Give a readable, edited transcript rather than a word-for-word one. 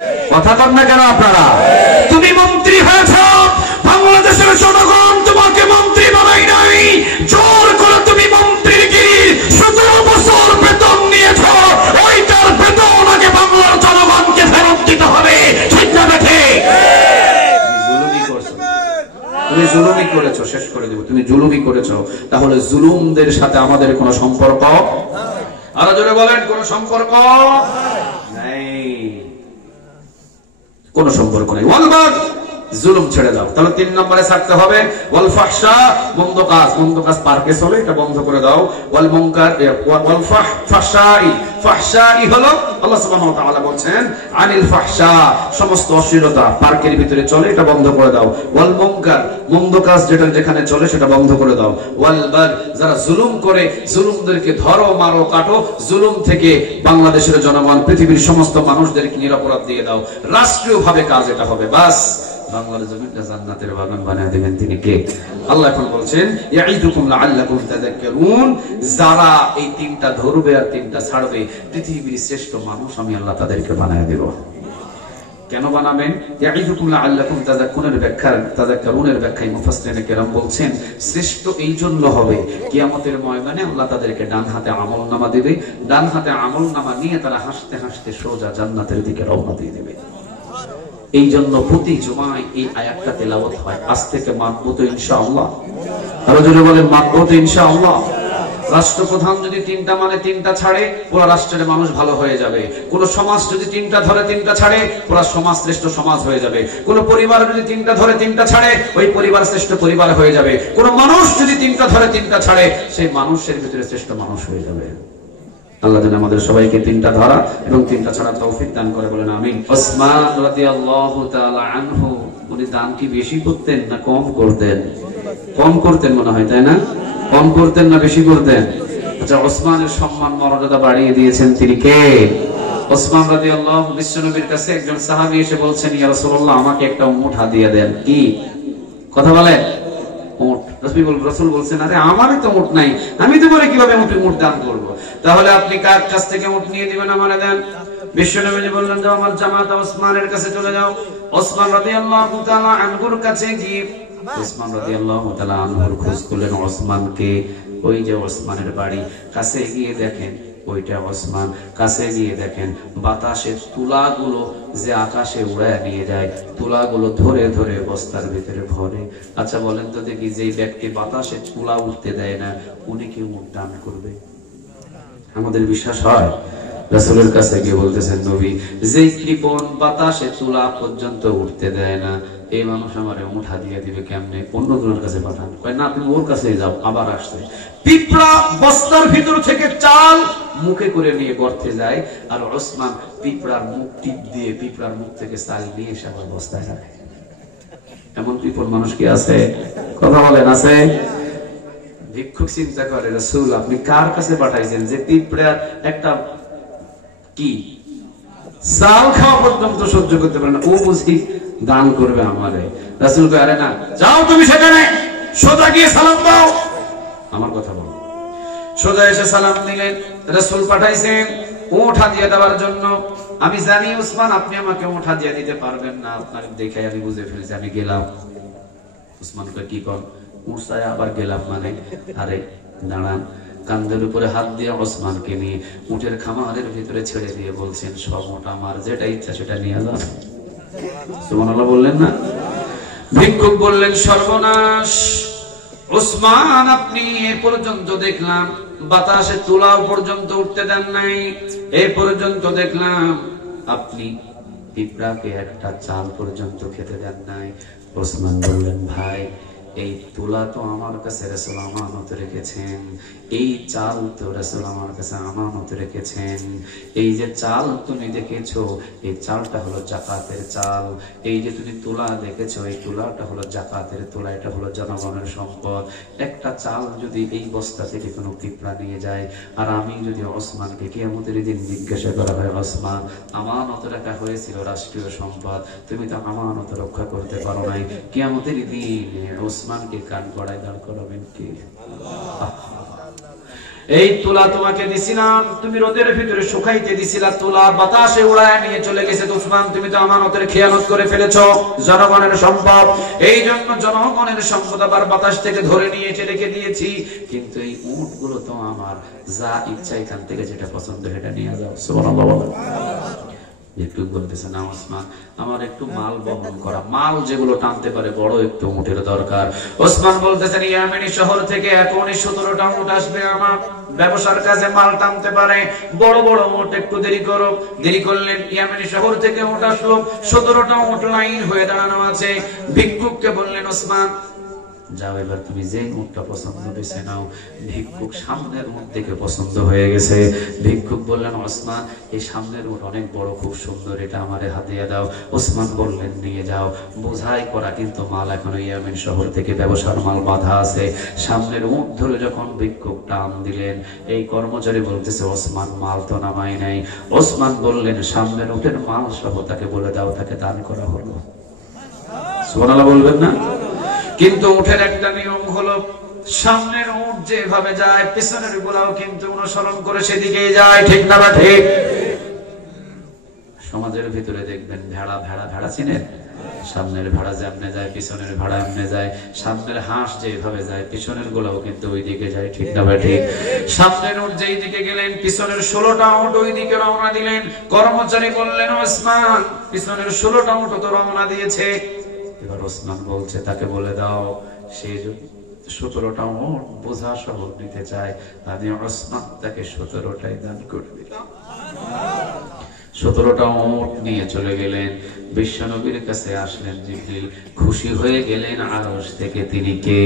কথা বল না কেন আপনারা? তুমি মন্ত্রী হয়েছ, বাংলাদেশের জনগণ তোমাকে মন্ত্রী বানাই নাই, জোর করে তুমি মন্ত্রীর গিরি 17 বছর বেতন নিয়েছ, ওইটার বেতন আগে বাংলার জনগণকে ফেরত দিতে হবে, ঠিক না বেঠে? তুমি জুলুমি করেছো, শেষ করে দেব। তুমি জুলুমি করেছো, তাহলে জুলুমদের সাথে আমাদের কোনো সম্পর্ক? আরো জোরে বলেন, কোন সম্পর্ক নাই, কোন সম্পর্ক নেই। ওয়ালবাগ, জুলুম ছেড়ে দাও। তাহলে 3 নম্বরে থাকতে হবে ওয়াল ফাহশা, মন্দ কাজ। মন্দ কাজ পার্কে চলে, এটা বন্ধ করে দাও। ওয়াল মুনকার, ওয়াল ফাহশাই, ফাহশাই হলো আল্লাহ সুবহানাহু ওয়া তাআলা বলেন আনিল ফাহশা, সমস্ত অশ্লীলতা পার্কের ভিতরে চলে, এটা বন্ধ করে দাও। ওয়াল মুনকার, মন্দ কাজ যেটা যেখানে চলে সেটা বন্ধ করে দাও। ওয়াল বাগ, যারা জুলুম করে, জুলুমদেরকে ধরো, মারো, কাটো। জুলুম থেকে বাংলাদেশের জনগণ, পৃথিবীর সমস্ত মানুষদেরকে নিরাপরাধ দিয়ে দাও। রাষ্ট্রীয়ভাবে কাজ এটা হবে, বাস বাংলার জমিটা জান্নাতের বাগান বানিয়ে দেবেন তিনি কে? আল্লাহ এখন বলছেন ইয়াইদুকুম লাআল্লাকুম তাযাক্কারুন, যারা এই 3টা ধরবে আর 3টা ছাড়বে, পৃথিবীর শ্রেষ্ঠ মানুষ আমি আল্লাহ তাদেরকে বানিয়ে দেব। কেন বানাবেন? ইয়াইদুকুম লাআল্লাকুম তাযাক্কারুনের ব্যাখ্যা, তাযাক্কারুনের ব্যাখ্যায় মুফাসসিরিনে কেরাম বলছেন শ্রেষ্ঠ এই জন্য হবে, কিয়ামতের ময়দানে আল্লাহ তাদেরকে ডান হাতে আমলনামা দেবে, ডান হাতে আমলনামা নিয়ে তারা হাসতে হাসতে সোজা জান্নাতের দিকে রওনা দিয়ে দেবে। এই জন্য প্রতি জুমায় এই আয়াতটা তেলাওয়াত হয়। আজ থেকে মানবো তো ইনশাআল্লাহ। আরো জোরে বলেন, মানবো তো ইনশাআল্লাহ। রাষ্ট্রপ্রধান যদি 3টা মানে 3টা ছাড়ে, পুরো রাষ্ট্রের মানুষ ভালো হয়ে যাবে। কোন সমাজ যদি 3টা ধরে 3টা ছাড়ে, পুরো সমাজ শ্রেষ্ঠ সমাজ হয়ে যাবে। কোন পরিবার যদি 3টা ধরে 3টা ছাড়ে, ওই পরিবার শ্রেষ্ঠ পরিবার হয়ে যাবে। কোন মানুষ যদি 3টা ধরে 3টা ছাড়ে, সেই মানুষের ভিতরে শ্রেষ্ঠ মানুষ হয়ে যাবে। আল্লাহ যেন আমাদের সবাইকে 3টা ধরা এবং 3টা ছাড়া তৌফিক দান করে, বলেন আমিন। ওসমান রাদিয়াল্লাহু তাআলা আনহু, উনি দান কি বেশি করতেন না কম করতেন? কম করতেন মনে হয়, তাই না? কম করতেন না বেশি করতেন? আচ্ছা, ওসমানের সম্মান মর্যাদা বাড়িয়ে দিয়েছেন তিনি কে? ওসমান রাদিয়াল্লাহু, বিশ্বনবীর কাছে একজন সাহাবী এসে বলছেন ইয়া রাসূলুল্লাহ, আমাকে একটা উট হাদিয়া দেন। কি কথা বলেন? উট। রাসূল বলছেন আরে আমারই তো উট নাই, আমি তোমারে কিভাবে উট দান করব? তাহলে আপনি কার কাছ থেকে উট নিয়ে দিবেন, আমারে দেন। বিশ্বনবী বললেন যাও আমার জামাতা ওসমানের কাছে চলে যাও। ওসমান রাদিয়াল্লাহু তাআলা আনহুর কাছে গিয়ে ওসমান রাদিয়াল্লাহু তাআলা আনহুর খোঁজ করলেন। ওসমানকে, ওই যে ওসমানের বাড়ি, কাছে গিয়ে দেখেন ওইটা ওসমান। কাছে গিয়ে দেখেন বাতাসের তুলাগুলো যে আকাশে উড়ায় নিয়ে যায়, তুলাগুলো ধরে ধরে বস্তার ভিতরে ভরে। আচ্ছা বলেন তো দেখি, যে ব্যক্তি বাতাসে তুলা উঠতে দেয় না, উনি কি উট দান করবে? আমাদের বিশ্বাস হয়? রাসূলের কাছে গিয়ে বলতেছেন নবী, যেই কৃপণ বাতাসে তুলা পর্যন্ত উঠতে দেয় না, এই মানুষ আমারে উঠা দিয়ে দিবে কেমনে? অন্যজনের কাছে পাঠান। কয় না, তুমি ওর কাছে যাও। আবার আসছে পিঁপড়া বস্তার ভিতর থেকে চাল মুখে করে নিয়ে গর্তে যায়, আর ওসমান পিঁপড়ার মুখ টিপ দিয়ে পিঁপড়ার মুখ থেকে চাল নিয়ে এসে আবার বস্তায় রাখে। এমন কৃপণ মানুষ কি আছে? কথা বলেন, আছে? ভিক্ষুক চিন্তা করে রাসূল আপনি কার কাছে পাঠাইছেন যে পিঁপড়া একটা কি চাল খাওয়া পর্যন্ত সহ্য করতে পারে না, ও বুঝি দান করবে আমারে? রাসূল কয় আরে না, যাও তুমি সেখানে সোজা গিয়ে সালাম দাও। আমার কথা বলো। সোজা এসে সালাম দিলেন। রাসূল পাঠাইছেন উঠা দিয়ে দেওয়ার জন্য। আমি জানি ওসমান আপনি আমাকে উঠা দিয়ে দিতে পারবেন না, আপনার দেখে আমি বুঝে ফেলেছি, আমি গেলাম। ওসমান কয় কি কর? উঠছায় আবার গেলাম মানে? আরে দাঁড়ান। কাঁধের উপরে হাত দিয়ে ওসমানকে নিয়ে উটের খামারের ভিতরে ছেড়ে দিয়ে বলছেন সব উট আমার, যেটা ইচ্ছা সেটা নিয়ে যাও। সুবহানাল্লাহ বললেন না? ভিক্ষুক বললেন সর্বনাশ ওসমান, আপনি এ পর্যন্ত দেখলাম বাতাসে তুলাও পর্যন্ত উঠতে দেন নাই, এ পর্যন্ত দেখলাম আপনি পিঁপড়াকে একটা চাল পর্যন্ত খেতে দেন নাই। ওসমান বললেন ভাই, এই তুলা তো আমার কাছে রাসূল আমানত রেখেছেন, এই চাল তো রাসূল আমার কাছে আমানত রেখেছেন। এই যে চাল তুমি দেখেছো, এই চালটা হলো যাকাতের চাল। এই যে তুমি তুলা দেখেছো, এই তুলাটা হলো যাকাতের তুলা, এটা হলো জনগণের সম্পদ। একটা চাল যদি এই বস্তা থেকে কোনো পিঁপড়া নিয়ে যায়, আর আমি যদি ওসমানকে কিয়ামতের দিন জিজ্ঞাসা করা হয় ওসমান আমানত রাখা হয়েছিল রাষ্ট্রীয় সম্পদ, তুমি তো আমানত রক্ষা করতে পারো নাই, কিয়ামতের দিন ওসমানকে কান গড়ায় দাঁড় করাবেন কে? এই তুলা তোমাকে দিছিলাম, তুমি রোদের ভিতরে শুকাইতে দিছিলা, তুলা বাতাসে উড়ায় নিয়ে চলে গেছে। উসমান তুমি তো আমানতের খেয়ানত করে ফেলেছো, জনগণের সম্পদ। এই জন্য জনগণের সম্পদ আবার বাতাস থেকে ধরে নিয়ে এসে রেখে দিয়েছি, কিন্তু এই উটগুলো তো আমার, যা ইচ্ছা এখান থেকে যেটা পছন্দ সেটা নিয়ে যাও। সুবহানাল্লাহ। একটু বলতেছে না ওসমান, আমার একটু মাল বহন করা, মাল যেগুলো টানতে পারে বড় একটু উটের দরকার। ওসমান বলতেছেন ইয়ামেনি শহর থেকে এখনই 17টা উট আসবে, আমার ব্যবসার কাজে মাল টানতে পারে, বড় বড় উট, একটু দেরি করো। দেরি করলেন, ইয়ামেনি শহর থেকে উট আসলো, 17টা উট লাইন হয়ে দাঁড়ানো আছে। ভিক্ষুককে বললেন ওসমান যাও এবার তুমি যে উটটা পছন্দ বেছে নাও। ভিক্ষুক সামনের উট দেখে পছন্দ হয়ে গেছে। ভিক্ষুক বললেন ওসমান এই সামনের উট অনেক বড়, খুব সুন্দর, এটা আমারে হাতিয়ে দাও। ওসমান বললেন নিয়ে যাও। বোঝাই করা কিন্তু মাল এখনো ইয়ামেন শহর থেকে ব্যবসার মাল বাঁধা আছে। সামনের উট ধরে যখন ভিক্ষুক টান দিলেন, এই কর্মচারী বলতেছে ওসমান মাল তো নামাই নাই। ওসমান বললেন সামনের উটের মাল সহ তাকে বলে দাও, তাকে দান করা হলো। সুবহানাল্লাহ বলবেন না? কিন্তু উঠের একটা নিয়ম হলো, সামনের উট যেভাবে যায় পিছনের গুলাও কিন্তু অনুসরণ করে সেদিকেই যায়, ঠিক না বা ঠিক? সমাজের ভিতরে দেখবেন ভেড়া, ভেড়া চিনেন? সামনের ভেড়া যেমনে যায় পিছনের ভেড়া এমনে যায়। সামনের হাঁস যেভাবে যায় পিছনের গুলাও কিন্তু ওই দিকে যায়, ঠিক না বা ঠিক? সামনের উট যেই দিকে গেলেন পিছনের 16টা উট ওই দিকে রওনা দিলেন। কর্মচারী বললেন ওসমান পিছনের 16টা উট তো রওনা দিয়েছে। এবার ওসমান বলছে তাকে বলে দাও, সে যদি 17টা উট বোঝা সহ নিতে চায়, আমি ওসমান তাকে 17টাই দান করে দিলাম। 17টা উট নিয়ে চলে গেলেন, বিশ্বনবীর কাছে আসলেন জিবরিল, খুশি হয়ে গেলেন আরশ থেকে তিনি কে?